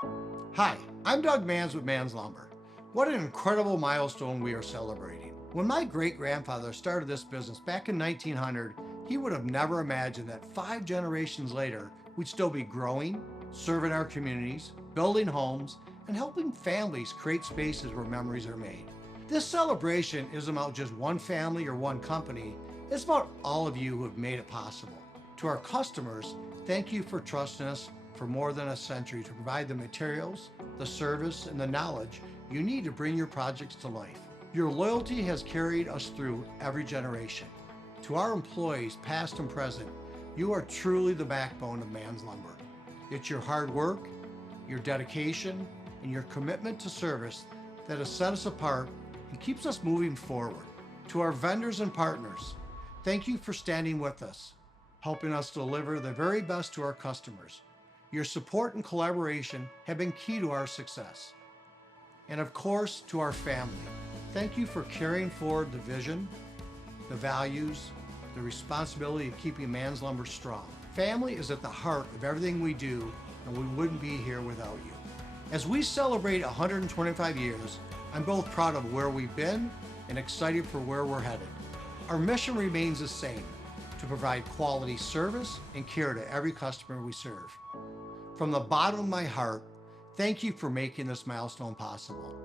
Hi, I'm Doug Mans with Mans Lumber. What an incredible milestone we are celebrating. When my great-grandfather started this business back in 1900, he would have never imagined that 5 generations later, we'd still be growing, serving our communities, building homes, and helping families create spaces where memories are made. This celebration isn't about just one family or one company, it's about all of you who have made it possible. To our customers, thank you for trusting us for more than a century to provide the materials, the service, and the knowledge you need to bring your projects to life. Your loyalty has carried us through every generation. To our employees, past and present, you are truly the backbone of Mans Lumber. It's your hard work, your dedication, and your commitment to service that has set us apart and keeps us moving forward. To our vendors and partners, thank you for standing with us, helping us deliver the very best to our customers. Your support and collaboration have been key to our success. And of course, to our family, thank you for carrying forward the vision, the values, the responsibility of keeping Mans Lumber strong. Family is at the heart of everything we do, and we wouldn't be here without you. As we celebrate 125 years, I'm both proud of where we've been and excited for where we're headed. Our mission remains the same, to provide quality service and care to every customer we serve. From the bottom of my heart, thank you for making this milestone possible.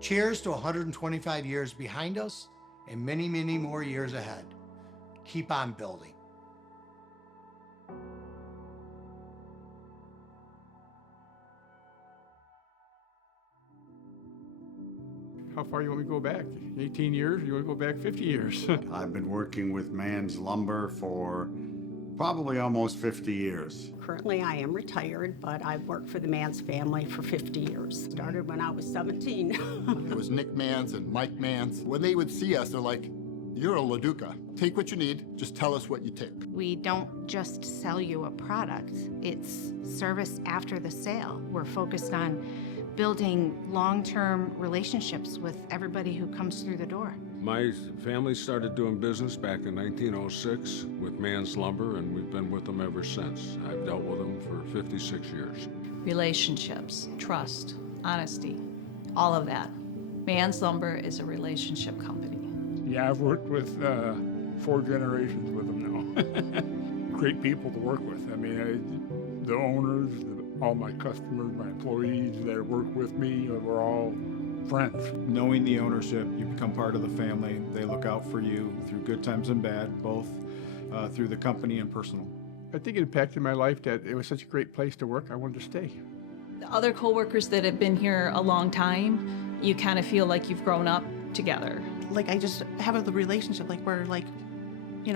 Cheers to 125 years behind us and many, many more years ahead. Keep on building. How far you want me to go back? 18 years? You want to go back 50 years? I've been working with Mans Lumber for probably almost 50 years. Currently, I am retired, but I've worked for the Mans family for 50 years. Started when I was 17. It was Nick Mans and Mike Mans. When they would see us, they're like, "You're a LaDuca. Take what you need, just tell us what you take." We don't just sell you a product, it's service after the sale. We're focused on building long-term relationships with everybody who comes through the door. My family started doing business back in 1906 with Mans Lumber, and we've been with them ever since. I've dealt with them for 56 years. Relationships, trust, honesty, all of that. Mans Lumber is a relationship company. Yeah, I've worked with 4 generations with them now. Great people to work with. I mean, the owners, all my customers, my employees that work with me, we're all friends. Knowing the ownership, you become part of the family. They look out for you through good times and bad, both through the company and personal. I think it impacted my life that it was such a great place to work, I wanted to stay. The other coworkers that have been here a long time, you kind of feel like you've grown up together. Like I just have a relationship, like we're like,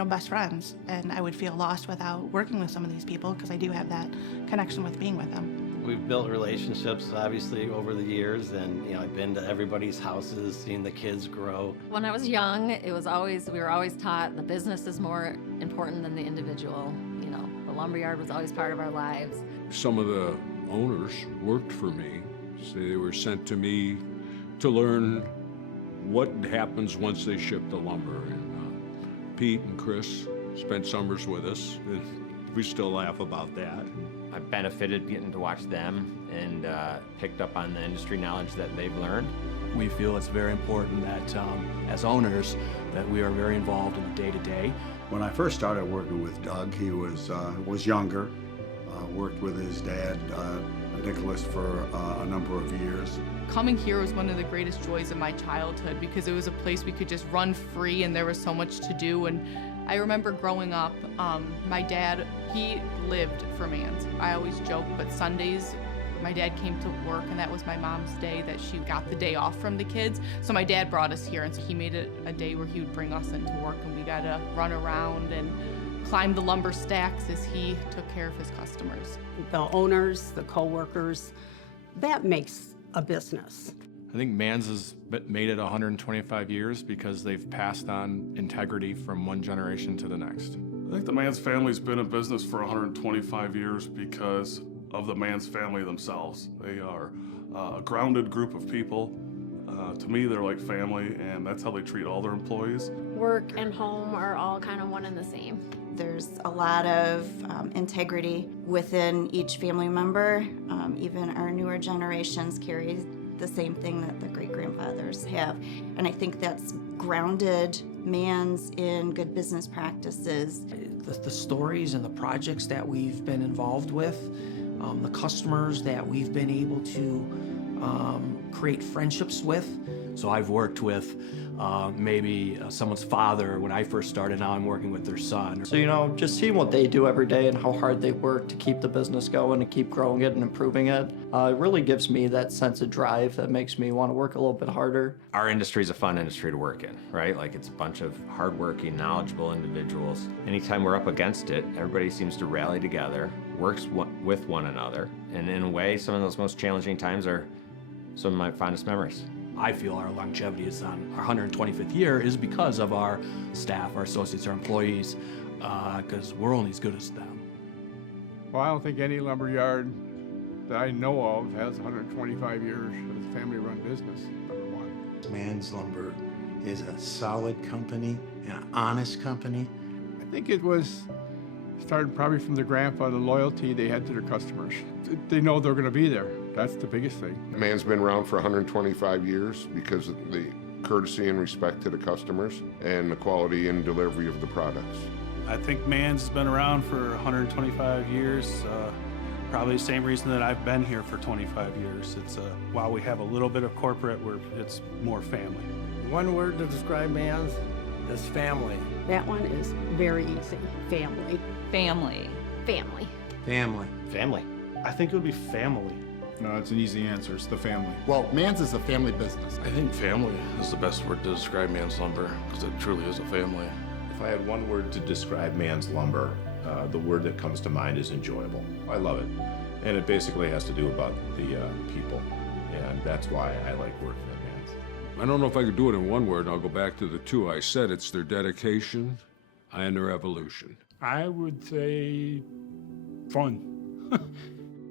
best friends, and I would feel lost without working with some of these people because I do have that connection with being with them. We've built relationships, obviously, over the years, and I've been to everybody's houses, seen the kids grow. When I was young, we were always taught the business is more important than the individual. The lumberyard was always part of our lives. Some of the owners worked for me, so they were sent to me to learn what happens once they ship the lumber. And Pete and Chris spent summers with us. We still laugh about that. I benefited getting to watch them and picked up on the industry knowledge that they've learned. We feel it's very important that as owners that we are very involved in the day-to-day. When I first started working with Doug, he was younger, worked with his dad, Nicholas, for a number of years. Coming here was one of the greatest joys of my childhood because it was a place we could just run free and there was so much to do. And I remember growing up, my dad, he lived for Mans. I always joke, but Sundays, my dad came to work and that was my mom's day that she got the day off from the kids. So my dad brought us here, and so he made it a day where he would bring us into work and we got to run around and climb the lumber stacks as he took care of his customers. The owners, the co-workers, that makes a business. I think Mans has made it 125 years because they've passed on integrity from one generation to the next. I think the Mans family's been in business for 125 years because of the Mans family themselves. They are a grounded group of people. To me, they're like family, and that's how they treat all their employees. work and home are all kind of one and the same. There's a lot of integrity within each family member. Even our newer generations carry the same thing that the great-grandfathers have. And I think that's grounded MANS in good business practices. The stories and the projects that we've been involved with, the customers that we've been able to create friendships with. So I've worked with maybe someone's father when I first started. Now I'm working with their son. So, you know, just seeing what they do every day and how hard they work to keep the business going and keep growing it and improving it, it really gives me that sense of drive that makes me want to work a little bit harder. Our industry is a fun industry to work in, right? Like, it's a bunch of hardworking, knowledgeable individuals. Anytime we're up against it, everybody seems to rally together, works with one another, and in a way, some of those most challenging times are some of my fondest memories. I feel our longevity is on our 125th year is because of our staff, our associates, our employees, because we're only as good as them. Well, I don't think any lumber yard that I know of has 125 years as a family-run business, number one. MANS Lumber is a solid company, an honest company. I think it was started probably from the grandfather, the loyalty they had to their customers. They know they're going to be there. That's the biggest thing. MANS been around for 125 years because of the courtesy and respect to the customers and the quality and delivery of the products. I think MANS has been around for 125 years. Probably the same reason that I've been here for 25 years. It's while we have a little bit of corporate, it's more family. One word to describe MANS is family. That one is very easy. Family. Family. Family. Family. Family. I think it would be family. No, it's an easy answer. It's the family. Well, MANS is a family business. I think family is the best word to describe MANS Lumber because it truly is a family. If I had one word to describe MANS Lumber, the word that comes to mind is enjoyable. I love it. And it basically has to do about the people. And that's why I like working at MANS. I don't know if I could do it in one word. I'll go back to the two I said. It's their dedication and their evolution. I would say fun.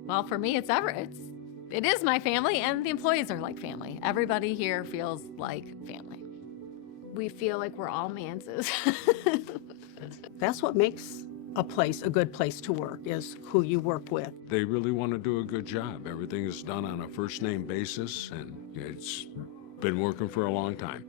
Well, for me, it is my family, and the employees are like family. Everybody here feels like family. We feel like we're all Manses. That's what makes a place a good place to work, is who you work with. They really want to do a good job. Everything is done on a first-name basis, and it's been working for a long time.